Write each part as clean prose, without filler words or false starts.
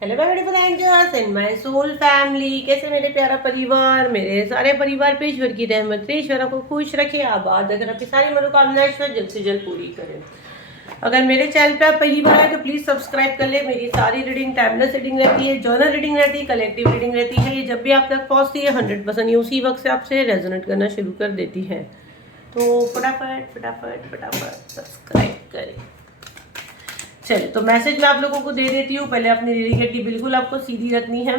Hello my beautiful angels and my soul family. कैसे मेरे प्यारा परिवार, मेरे सारे परिवार पे ईश्वर की रहमत से ईश्वर आपको खुश रखे, आबाद अगर आपकी सारी मनोकामनाएं ईश्वर जल्द से जल्द पूरी करें। अगर मेरे चैनल पे आप पहली बार है तो प्लीज सब्सक्राइब कर ले। मेरी सारी रीडिंग टाइमलेस रीडिंग रहती है, जर्नल रीडिंग रहती है, कलेक्टिव रीडिंग रहती है। ये जब भी आप तक पहुंचती है 100% ये उसी वक्त से आपसे रेजोनेट करना शुरू कर देती है। तो फटाफट फटाफट फटाफट सब्सक्राइब करें। चलिए, तो मैसेज मैं आप लोगों को दे देती हूँ। पहले अपनी रीडिंग गड्डी बिल्कुल आपको सीधी रखनी है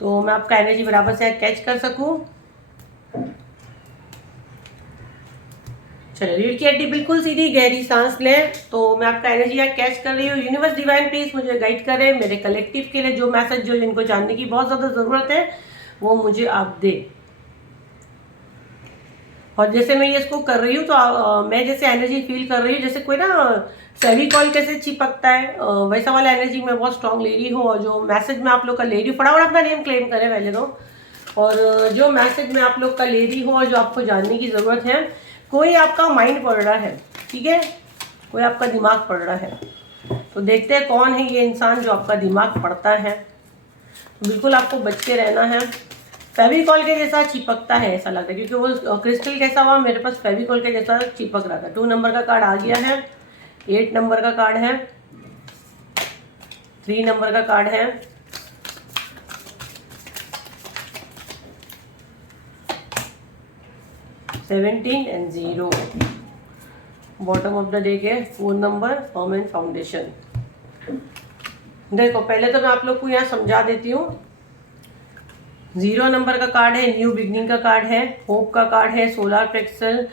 तो मैं आपका एनर्जी बराबर से कैच कर सकूं। चलिए, रीड की हड्डी बिल्कुल सीधी, गहरी सांस लें। तो मैं आपका एनर्जी यहाँ कैच कर रही हूँ। यूनिवर्स डिवाइन प्लीज मुझे गाइड करें। मेरे कलेक्टिव के लिए जो मैसेज जो जिनको जानने की बहुत ज़्यादा ज़रूरत है वो मुझे आप दे। और जैसे मैं ये इसको कर रही हूँ तो मैं जैसे एनर्जी फील कर रही हूँ, जैसे कोई ना फेविकॉल कैसे चिपकता है वैसा वाला एनर्जी मैं बहुत स्ट्रांग ले रही हूँ। और जो मैसेज मैं आप लोग का ले रही हूँ, फटाफट अपना नेम क्लेम करें पहले तो। और जो मैसेज मैं आप लोग का ले रही हूँ और जो आपको जानने की ज़रूरत है, कोई आपका माइंड पढ़ रहा है, ठीक है, कोई आपका दिमाग पढ़ रहा है। तो देखते हैं कौन है ये इंसान जो आपका दिमाग पढ़ता है। बिल्कुल आपको बच के रहना है। फेविकॉल के जैसा चिपकता है ऐसा लगता है, क्योंकि वो क्रिस्टल कैसा हुआ मेरे पास फेविकॉल के जैसा चिपक रहा था। 2 नंबर का कार्ड आ गया है, 8 नंबर का कार्ड है, 3 नंबर का कार्ड है, 17 and 0। Bottom of the deck है 4 नंबर, फॉर्म एंड फाउंडेशन। देखो, पहले तो मैं आप लोग को यहाँ समझा देती हूँ। 0 नंबर का कार्ड है, न्यू बिगनिंग का कार्ड है, होप का कार्ड है, सोलर प्लेक्सल।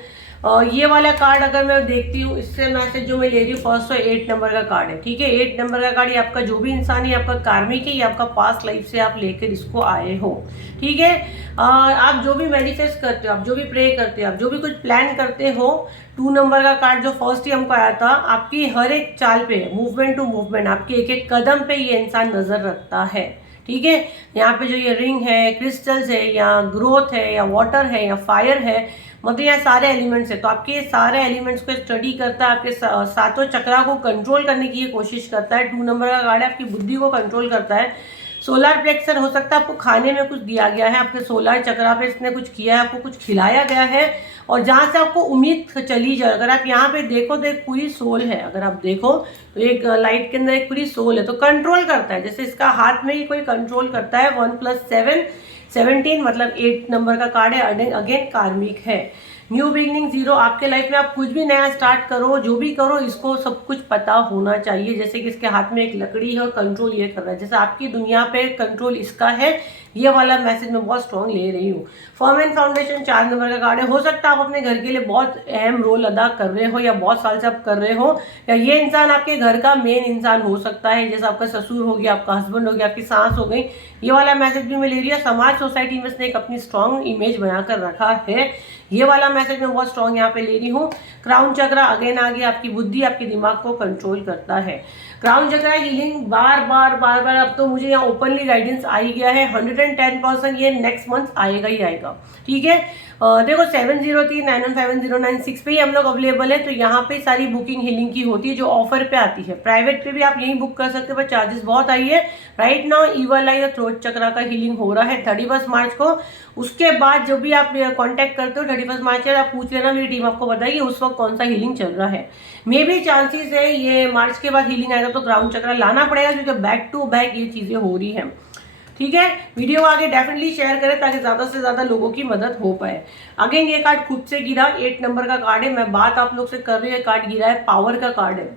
ये वाला कार्ड अगर मैं देखती हूँ, इससे मैसेज जो मैं ले रही हूँ फर्स्ट तो 8 नंबर का कार्ड है, ठीक है। 8 नंबर का कार्ड, ये आपका जो भी इंसान है आपका कार्मिक है, ये आपका पास्ट लाइफ से आप लेकर इसको आए हो, ठीक है। आप जो भी मैनिफेस्ट करते हो, आप जो भी प्रे करते हो, आप जो भी कुछ प्लान करते हो, 2 नंबर का कार्ड जो फर्स्ट ही हमको आया था, आपकी हर एक चाल पे, मूवमेंट टू मूवमेंट, आपके एक एक कदम पे ये इंसान नजर रखता है, ठीक है। यहाँ पे जो ये रिंग है, क्रिस्टल्स है, या ग्रोथ है, या वाटर है, या फायर है, मतलब यहाँ सारे एलिमेंट्स है। तो आपके ये सारे एलिमेंट्स को स्टडी करता है, आपके सातों चक्रा को कंट्रोल करने की ये कोशिश करता है। 2 नंबर का कार्ड है, आपकी बुद्धि को कंट्रोल करता है। सोलर प्लेक्सर हो सकता है आपको खाने में कुछ दिया गया है, आपके सोलर चक्रा पे इसने कुछ किया है, आपको कुछ खिलाया गया है, और जहाँ से आपको उम्मीद चली जाए। अगर आप यहाँ पे देखो तो एक पूरी सोल है, अगर आप देखो तो एक लाइट के अंदर एक पूरी सोल है, तो कंट्रोल करता है। जैसे इसका हाथ में ही कोई कंट्रोल करता है। 1 + 7 17 मतलब 8 नंबर का कार्ड है, अगेन कार्मिक है। न्यू बिगनिंग 0, आपके लाइफ में आप कुछ भी नया स्टार्ट करो, जो भी करो, इसको सब कुछ पता होना चाहिए। जैसे कि इसके हाथ में एक लकड़ी है और कंट्रोल ये कर रहा है, जैसे आपकी दुनिया पे कंट्रोल इसका है। ये वाला मैसेज मैं बहुत स्ट्रॉन्ग ले रही हूँ। फर्म एंड फाउंडेशन 4 नंबर का कार्ड है। हो सकता है आप अपने घर के लिए बहुत अहम रोल अदा कर रहे हो, या बहुत साल से आप कर रहे हो, या ये इंसान आपके घर का मेन इंसान हो सकता है, जैसे आपका ससुर हो गया, आपका हस्बैंड हो गया, आपकी सास हो गई। ये वाला मैसेज भी मैं ले रही हूँ। समाज सोसाइटी में इसने एक अपनी स्ट्रॉन्ग इमेज बनाकर रखा है। ये वाला मैसेज मैं बहुत स्ट्रॉन्ग यहाँ पे ले रही हूँ। क्राउन चक्र अगेन आ गया, आपकी बुद्धि आपके दिमाग को कंट्रोल करता है। क्राउन चक्र हीलिंग बार बार बार बार, अब तो मुझे यहाँ ओपनली गाइडेंस आ ही गया है। 110% ये नेक्स्ट मंथ आएगा ही आएगा, ठीक है। देखो 703 915096 पे ही हम लोग अवेलेबल है। तो यहाँ पे सारी बुकिंग हीलिंग की होती है जो ऑफर पे आती है। प्राइवेट पे भी आप यहीं बुक कर सकते हो, पर चार्जेस बहुत आई है। राइट नाउ ईवल आई और थ्रोट चक्रा का हीलिंग हो रहा है 31 मार्च को। उसके बाद जो भी आप कांटेक्ट करते हो 31 मार्च से, आप पूछ लेना, मेरी टीम आपको बताएगी उस वक्त कौन सा हीलिंग चल रहा है। मे भी चांसेस है ये मार्च के बाद हीलिंग आएगा तो क्राउन चक्रा लाना पड़ेगा, क्योंकि बैक टू बैक ये चीजें हो रही हैं, ठीक है। वीडियो आगे डेफिनेटली शेयर करें ताकि ज्यादा से ज्यादा लोगों की मदद हो पाए। अगेन ये कार्ड खुद से गिरा, 8 नंबर का कार्ड है। मैं बात आप लोग से कर रही हूँ, कार्ड गिरा है, पावर का कार्ड है।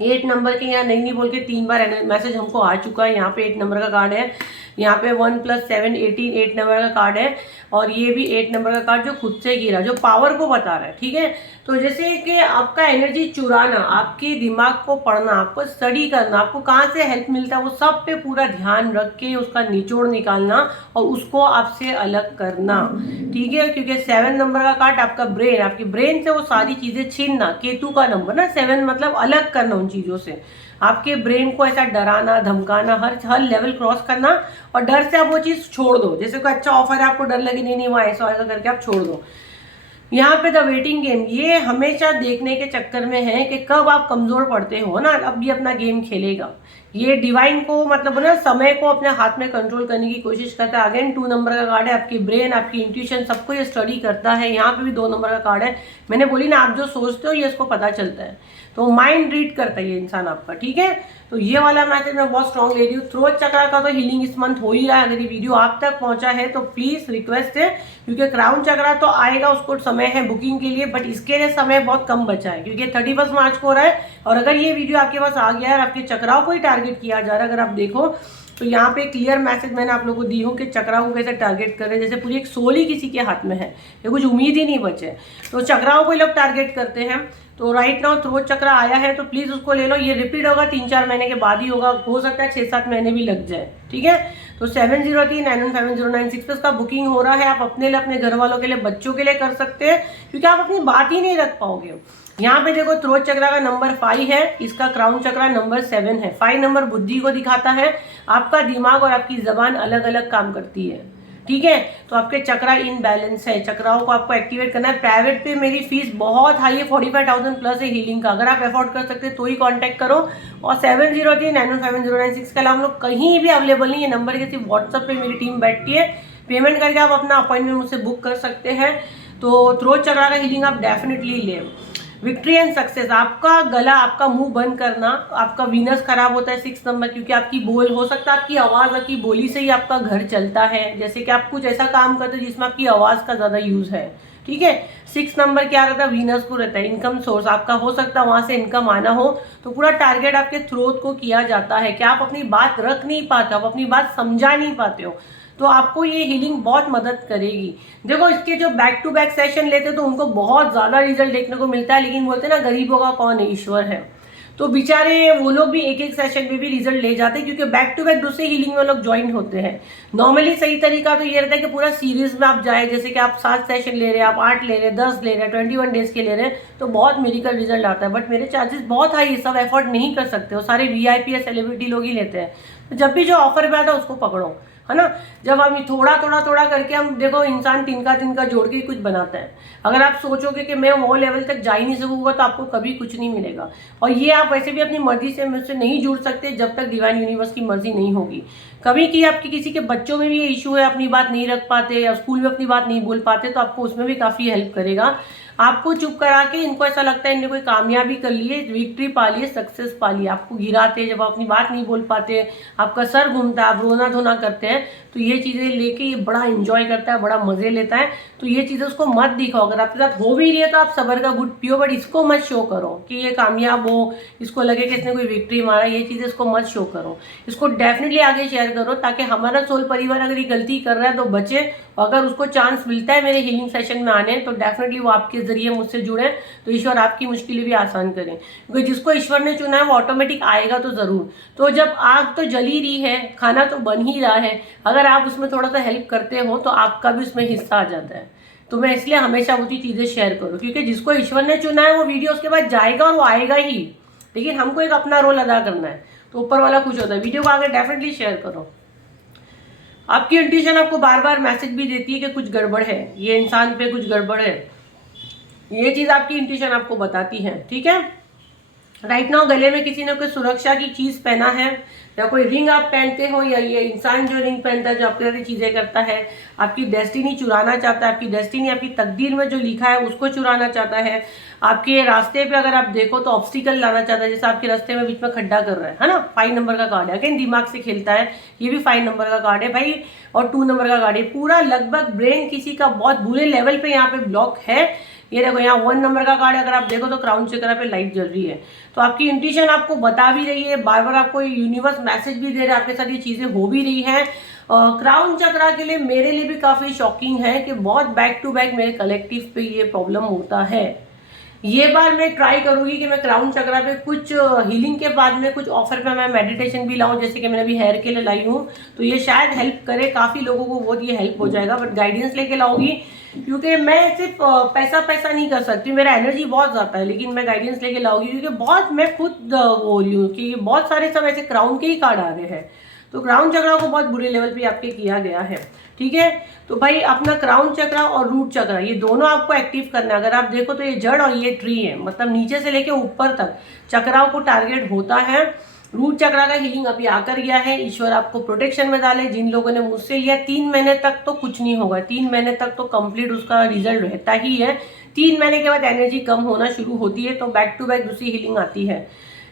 8 नंबर के यहाँ नहीं बोल के 3 बार मैसेज हमको आ चुका है। यहाँ पे 8 नंबर का कार्ड है, यहाँ पे 1 + 7 18 8 नंबर का कार्ड है, और ये भी 8 नंबर का कार्ड जो खुद से गिरा, जो पावर को बता रहा है, ठीक है। तो जैसे कि आपका एनर्जी चुराना, आपके दिमाग को पढ़ना, आपको स्टडी करना, आपको कहाँ से हेल्प मिलता है वो सब पे पूरा ध्यान रख के उसका निचोड़ निकालना और उसको आपसे अलग करना, ठीक है। क्योंकि 7 नंबर का कार्ड आपका ब्रेन, आपकी ब्रेन से वो सारी चीजें छीनना, केतु का नंबर ना 7 मतलब अलग करना उन चीजों से। आपके ब्रेन को ऐसा डराना धमकाना, हर लेवल क्रॉस करना, और डर से आप वो चीज छोड़ दो। जैसे कोई अच्छा ऑफर है, आपको डर लगे नहीं नहीं वो ऐसा ऐसा करके आप छोड़ दो। यहाँ पे द वेटिंग गेम, ये हमेशा देखने के चक्कर में है कि कब आप कमजोर पड़ते हो ना, अब ये अपना गेम खेलेगा। ये डिवाइन को मतलब ना समय को अपने हाथ में कंट्रोल करने की कोशिश करता है। अगेन 2 नंबर का कार्ड है, आपकी ब्रेन, आपकी इंट्यूशन, सबको ये स्टडी करता है। यहाँ पे भी 2 नंबर का कार्ड है। मैंने बोली ना, आप जो सोचते हो ये इसको पता चलता है, तो माइंड रीड करता है ये इंसान आपका, ठीक है। तो ये वाला मैसेज मैं बहुत स्ट्रॉन्ग ले रही हूँ। थ्रोट चक्रा का तो हीलिंग इस मंथ हो ही रहा है। अगर ये वीडियो आप तक पहुंचा है तो प्लीज रिक्वेस्ट है, क्योंकि क्राउन चक्रा तो आएगा, उसको समय है बुकिंग के लिए, बट इसके लिए समय बहुत कम बचा है, क्योंकि 31 मार्च को हो रहा है। और अगर ये वीडियो आपके पास आ गया है और आपके चक्राओं को ही टारगेट किया जा रहा है, अगर आप देखो तो यहाँ पे क्लियर मैसेज मैंने आप लोगों को दी हूँ कि चक्राओं को कैसे टारगेट कर रहे हैं, जैसे पूरी एक सोल ही किसी के हाथ में है, ये कुछ उम्मीद ही नहीं बचे, तो चक्राओं को लोग टारगेट करते हैं। तो राइट नाउ थ्रोट चक्रा आया है, तो प्लीज उसको ले लो। ये रिपीट होगा 3-4 महीने के बाद ही होगा, हो सकता है 6-7 महीने भी लग जाए, ठीक है। तो 7039157096 पे इसका बुकिंग हो रहा है। आप अपने लिए, अपने घर वालों के लिए, बच्चों के लिए कर सकते हैं, क्योंकि आप अपनी बात ही नहीं रख पाओगे। यहाँ पे देखो थ्रोट चक्रा का नंबर 5 है, इसका क्राउन चक्रा नंबर 7 है। 5 नंबर बुद्धि को दिखाता है। आपका दिमाग और आपकी जबान अलग अलग काम करती है, ठीक है। तो आपके चक्रा इन बैलेंस है, चक्राओं को आपको एक्टिवेट करना है। प्राइवेट पे मेरी फीस बहुत हाई है, 45,000 प्लस है हीलिंग का। अगर आप अफोर्ड कर सकते हैं तो ही कांटेक्ट करो। और 7039157096 के अलावा हम लोग कहीं भी अवेलेबल नहीं है। नंबर के सिर्फ व्हाट्सएप पे मेरी टीम बैठती है। पेमेंट करके आप अपना अपॉइंटमेंट मुझसे बुक कर सकते हैं। तो थ्रोट चक्रा का हीलिंग आप डेफिनेटली लें। विक्ट्री एंड सक्सेस, आपका गला, आपका मुंह बंद करना, आपका वीनस खराब होता है 6 नंबर, क्योंकि आपकी बोल, हो सकता है आपकी आवाज, आपकी बोली से ही आपका घर चलता है। जैसे कि आप कुछ ऐसा काम करते हो जिसमें आपकी आवाज का ज्यादा यूज है, ठीक है। 6 नंबर क्या रहता है, वीनस को रहता है। इनकम सोर्स आपका हो सकता है वहां से इनकम आना हो, तो पूरा टारगेट आपके थ्रोट को किया जाता है कि आप अपनी बात रख नहीं पाते हो, आप अपनी बात समझा नहीं पाते हो, तो आपको ये हीलिंग बहुत मदद करेगी। देखो इसके जो बैक टू बैक सेशन लेते हैं तो उनको बहुत ज्यादा रिजल्ट देखने को मिलता है, लेकिन बोलते हैं ना, गरीबों का कौन है, ईश्वर है। तो बेचारे वो लोग भी एक एक सेशन में भी रिजल्ट ले जाते हैं, क्योंकि बैक टू बैक दूसरे हीलिंग में लोग ज्वाइन होते हैं। नॉर्मली सही तरीका तो ये रहता है कि पूरा सीरीज में आप जाए, जैसे कि आप 7 सेशन ले रहे हैं, आप 8 ले रहे हैं, 10 ले रहे हैं, 21 डेज के ले रहे हैं, तो बहुत मेडिकल रिजल्ट आता है। बट मेरे चार्जेस बहुत हाई है, सब एफोर्ड नहीं कर सकते हो, सारे VIP या सेलिब्रिटी लोग ही लेते हैं। तो जब भी जो ऑफर पे आता है उसको पकड़ो, है ना। जब हम थोड़ा थोड़ा थोड़ा करके, हम देखो इंसान तिनका जोड़ के कुछ बनाता है। अगर आप सोचोगे कि मैं वो लेवल तक जा ही नहीं सकूंगा, तो आपको कभी कुछ नहीं मिलेगा। और ये आप वैसे भी अपनी मर्जी से मुझसे नहीं जुड़ सकते जब तक डिवाइन यूनिवर्स की मर्जी नहीं होगी। कभी कि आपकी किसी के बच्चों में भी ये इशू है, अपनी बात नहीं रख पाते या स्कूल में अपनी बात नहीं बोल पाते, तो आपको उसमें भी काफी हेल्प करेगा। आपको चुप करा के, इनको ऐसा लगता है इनने कोई कामयाबी कर ली है, विक्ट्री पा ली है, सक्सेस पा ली, आपको गिराते, जब आप अपनी बात नहीं बोल पाते, आपका सर घूमता है, आप रोना धोना करते हैं, तो ये चीजें लेके ये बड़ा एंजॉय करता है, बड़ा मजे लेता है। तो ये चीजें उसको मत दिखाओ। अगर आपके साथ हो भी रही है तो आप सबर का गुड पियो, बट इसको मत शो करो कि ये कामयाब हो, इसको लगे कि इसने कोई विक्ट्री मारा, ये चीजें इसको मत शो करो। इसको डेफिनेटली आगे शेयर करो, ताकि हमारा सोल परिवार अगर ये गलती कर रहा है तो बचे। अगर उसको चांस मिलता है मेरे हीलिंग सेशन में आने, तो डेफिनेटली वो आपके जरिए मुझसे जुड़े, तो ईश्वर आपकी मुश्किलें भी आसान करें, क्योंकि जिसको ईश्वर ने चुना है वो ऑटोमेटिक आएगा तो जरूर। तो जब आग तो जल ही रही है, खाना तो बन ही रहा है, अगर आप उसमें थोड़ा सा हेल्प करते हो तो आपका भी उसमें हिस्सा आ जाता है। तो मैं इसलिए हमेशा वो चीजें शेयर करूँ, क्योंकि जिसको ईश्वर ने चुना है वो वीडियो उसके बाद जाएगा और वो आएगा ही, लेकिन हमको एक अपना रोल अदा करना है, तो ऊपर वाला खुश होता है। वीडियो को आगे डेफिनेटली शेयर करो। आपकी इंट्यूशन आपको बार बार मैसेज भी देती है कि कुछ गड़बड़ है, ये इंसान पे कुछ गड़बड़ है, ये चीज आपकी इंट्यूशन आपको बताती है, ठीक है। राइट नाउ गले में किसी ने कोई सुरक्षा की चीज पहना है, या कोई रिंग आप पहनते हो, या ये इंसान जो रिंग पहनता है जो आपके साथ चीजें करता है, आपकी डेस्टिनी चुराना चाहता है, आपकी डेस्टिनी, आपकी तकदीर में जो लिखा है उसको चुराना चाहता है। आपके रास्ते पे अगर आप देखो तो ऑब्स्टिकल लाना चाहता है, जैसे आपके रास्ते में बीच में खड्डा कर रहा है ना। 5 नंबर का कार्ड है, अगेन दिमाग से खेलता है, ये भी 5 नंबर का कार्ड है भाई, और 2 नंबर का कार्ड है। पूरा लगभग ब्रेन किसी का बहुत बुरे लेवल पे यहाँ पे ब्लॉक है। ये देखो यहाँ 1 नंबर का कार्ड है, अगर आप देखो तो क्राउन चक्र पे लाइट जल रही है, तो आपकी इंट्यूशन आपको बता भी रही है, बार बार आपको यूनिवर्स मैसेज भी दे रहा है, आपके साथ ये चीजें हो भी रही है। क्राउन चक्रा के लिए मेरे लिए भी काफी शॉकिंग है कि बहुत बैक टू बैक मेरे कलेक्टिव पे ये प्रॉब्लम होता है। ये बार मैं ट्राई करूंगी कि मैं क्राउन चक्रा पे कुछ हीलिंग के बाद में कुछ ऑफर पे मैं मेडिटेशन भी लाऊं, जैसे कि मैंने अभी हेयर के लिए लाई हूँ, तो ये शायद हेल्प करे काफी लोगों को, बहुत ये हेल्प हो जाएगा। बट गाइडेंस लेके लाऊंगी, क्योंकि मैं सिर्फ पैसा नहीं कर सकती, मेरा एनर्जी बहुत जाता है, लेकिन मैं गाइडेंस लेके लाऊंगी, क्योंकि बहुत मैं खुद हो रही हूँ कि बहुत सारे सब ऐसे क्राउन के ही कार्ड आ रहे हैं। तो क्राउन चक्रा को बहुत बुरे लेवल पे आपके किया गया है। ठीक है, तो भाई अपना क्राउन चक्रा और रूट चक्रा ये दोनों आपको एक्टिव करना है। अगर आप देखो तो ये जड़ और ये ट्री है, मतलब नीचे से लेके ऊपर तक चक्राओं को टारगेट होता है। रूट चक्रा का हीलिंग अभी आकर गया है, ईश्वर आपको प्रोटेक्शन में डाले। जिन लोगों ने मुझसे लिया 3 महीने तक तो कुछ नहीं होगा, 3 महीने तक तो कंप्लीट उसका रिजल्ट रहता ही है। 3 महीने के बाद एनर्जी कम होना शुरू होती है, तो बैक टू बैक दूसरी हीलिंग आती है।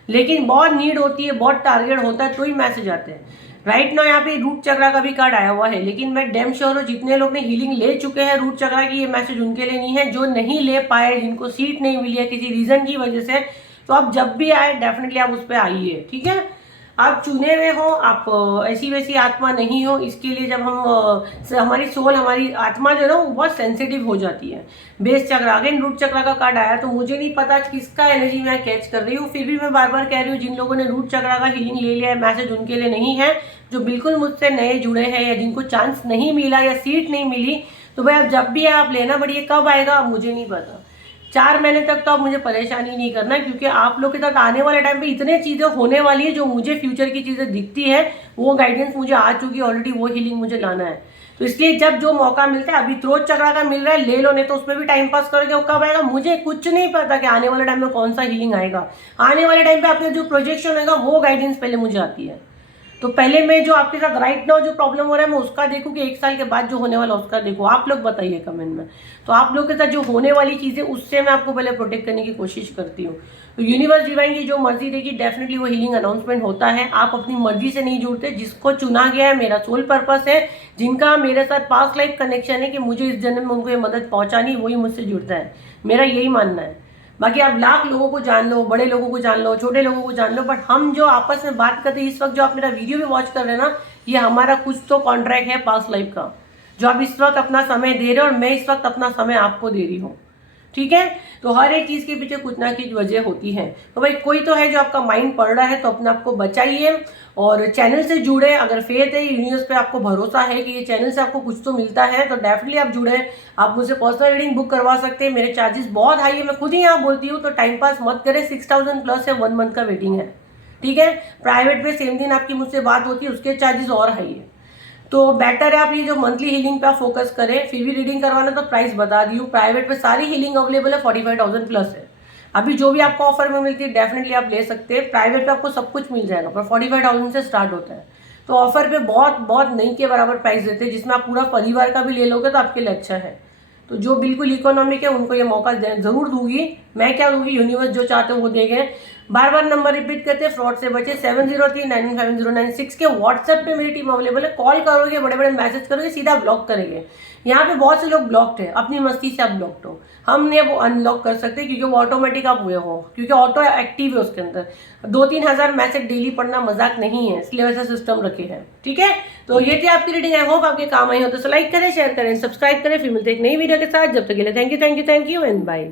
लेकिन बहुत नीड होती है, बहुत टारगेट होता है तो ही मैसेज आते हैं। राइट नाउ यहाँ पे रूट चक्रा का भी कार्ड आया हुआ है, लेकिन मैं डैम श्योर हूँ जितने लोग ने हीलिंग ले चुके हैं रूट चक्रा की, ये मैसेज उनके लिए नहीं है। जो नहीं ले पाए, जिनको सीट नहीं मिली है किसी रीजन की वजह से, तो आप जब भी आए डेफिनेटली आप उस पर आइए। ठीक है, आप चुने हुए हो, आप ऐसी वैसी आत्मा नहीं हो। इसके लिए जब हम हमारी सोल, हमारी आत्मा जो है ना वो बहुत सेंसिटिव हो जाती है। बेस चक्रा, अगेन रूट चक्रा का कार्ड आया, तो मुझे नहीं पता किसका एनर्जी मैं कैच कर रही हूँ, फिर भी मैं बार बार कह रही हूँ जिन लोगों ने रूट चक्रा का हीलिंग ले लिया है मैसेज उनके लिए नहीं है। जो बिल्कुल मुझसे नए जुड़े हैं या जिनको चांस नहीं मिला या सीट नहीं मिली, तो भाई आप जब भी आप लेना बढ़िए, कब आएगा मुझे नहीं पता। 4 महीने तक तो आप मुझे परेशानी नहीं करना, क्योंकि आप लोग के साथ आने वाले टाइम पे इतने चीज़ें होने वाली है जो मुझे फ्यूचर की चीज़ें दिखती है, वो गाइडेंस मुझे आ चुकी है ऑलरेडी, वो हीलिंग मुझे लाना है। तो इसलिए जब जो मौका मिलता है, अभी थ्रोट चक्रा का मिल रहा है ले लो, नहीं तो उसमें भी टाइम पास करोगे, वो कब आएगा मुझे कुछ नहीं पता कि आने वाले टाइम में कौन सा हीलिंग आएगा। आने वाले टाइम पे आपका जो प्रोजेक्शन होगा वो गाइडेंस पहले मुझे आती है। तो पहले मैं जो आपके साथ राइट नाउ जो प्रॉब्लम हो रहा है मैं उसका देखूं कि 1 साल के बाद जो होने वाला उसका देखो। आप लोग बताइए कमेंट में। तो आप लोग के साथ जो होने वाली चीज़ें उससे मैं आपको पहले प्रोटेक्ट करने की कोशिश करती हूँ। तो यूनिवर्स डिवाइन की जो मर्जी देगी डेफिनेटली वो हीलिंग अनाउंसमेंट होता है। आप अपनी मर्जी से नहीं जुड़ते, जिसको चुना गया है, मेरा सोल पर्पस है, जिनका मेरे साथ पास्ट लाइफ कनेक्शन है कि मुझे इस जन्म में उनको ये मदद पहुंचानी, वही मुझसे जुड़ता है। मेरा यही मानना है। बाकी आप लाख लोगों को जान लो, बड़े लोगों को जान लो, छोटे लोगों को जान लो, बट हम जो आपस में बात करते हैं इस वक्त, जो आप मेरा वीडियो भी वॉच कर रहे हैं ना, ये हमारा कुछ तो कॉन्ट्रैक्ट है पास्ट लाइफ का, जो आप इस वक्त अपना समय दे रहे हो और मैं इस वक्त अपना समय आपको दे रही हूँ। ठीक है, तो हर एक चीज के पीछे कुछ ना कुछ वजह होती है। तो भाई कोई तो है जो आपका माइंड पढ़ रहा है, तो अपने आप को बचाइए और चैनल से जुड़े। अगर फेथ है, यूनिवर्स पे आपको भरोसा है कि ये चैनल से आपको कुछ तो मिलता है, तो डेफिनेटली आप जुड़े। आप मुझसे पर्सनल रीडिंग बुक करवा सकते हैं। मेरे चार्जेस बहुत हाई है, मैं खुद ही यहाँ बोलती हूँ, तो टाइम पास मत करें। 6000 प्लस है, 1 मंथ का वेटिंग है। ठीक है, प्राइवेट पे सेम दिन आपकी मुझसे बात होती है, उसके चार्जेस और हाई है। तो बेटर है आप ये जो मंथली हीलिंग पे आप फोकस करें। फिर भी रीडिंग करवाना तो प्राइस बता दी हूँ। प्राइवेट पे सारी हीलिंग अवेलेबल है, 45,000 प्लस है। अभी जो भी आपको ऑफर में मिलती है डेफिनेटली आप ले सकते हैं। प्राइवेट पे आपको सब कुछ मिल जाएगा, पर 45,000 से स्टार्ट होता है। तो ऑफर पे बहुत बहुत नहीं के बराबर प्राइस देते हैं, जिसमें आप पूरा परिवार का भी ले लोगे तो आपके लिए अच्छा है। तो जो बिल्कुल इकोनॉमिक है उनको ये मौका जरूर दूंगी। मैं क्या दूंगी, यूनिवर्स जो चाहते हो वो देंगे। बार बार नंबर रिपीट करते हैं, फ्रॉड से बचे। 7039157096 के व्हाट्सएप पे मेरी टीम अवेलेबल है। कॉल करोगे, बड़े बड़े मैसेज करोगे, सीधा ब्लॉक करेंगे। यहाँ पे बहुत से लोग ब्लॉक्ड है, अपनी मस्ती से आप ब्लॉक्ड हो। हमने वो अनलॉक कर सकते हैं, क्योंकि वो ऑटोमेटिक आप हुए हो, क्योंकि ऑटो एक्टिव है उसके अंदर। 2-3 हज़ार मैसेज डेली पढ़ना मजाक नहीं है, इसलिए वैसा सिस्टम रखे हैं। ठीक है, तो ये थी आपकी रीडिंग। आई होप आपके काम आई हो, तो लाइक करें, शेयर करें, सब्सक्राइब करें। फिर मिलते एक नई वीडियो के साथ। जब तक के लिए थैंक यू एंड बाय।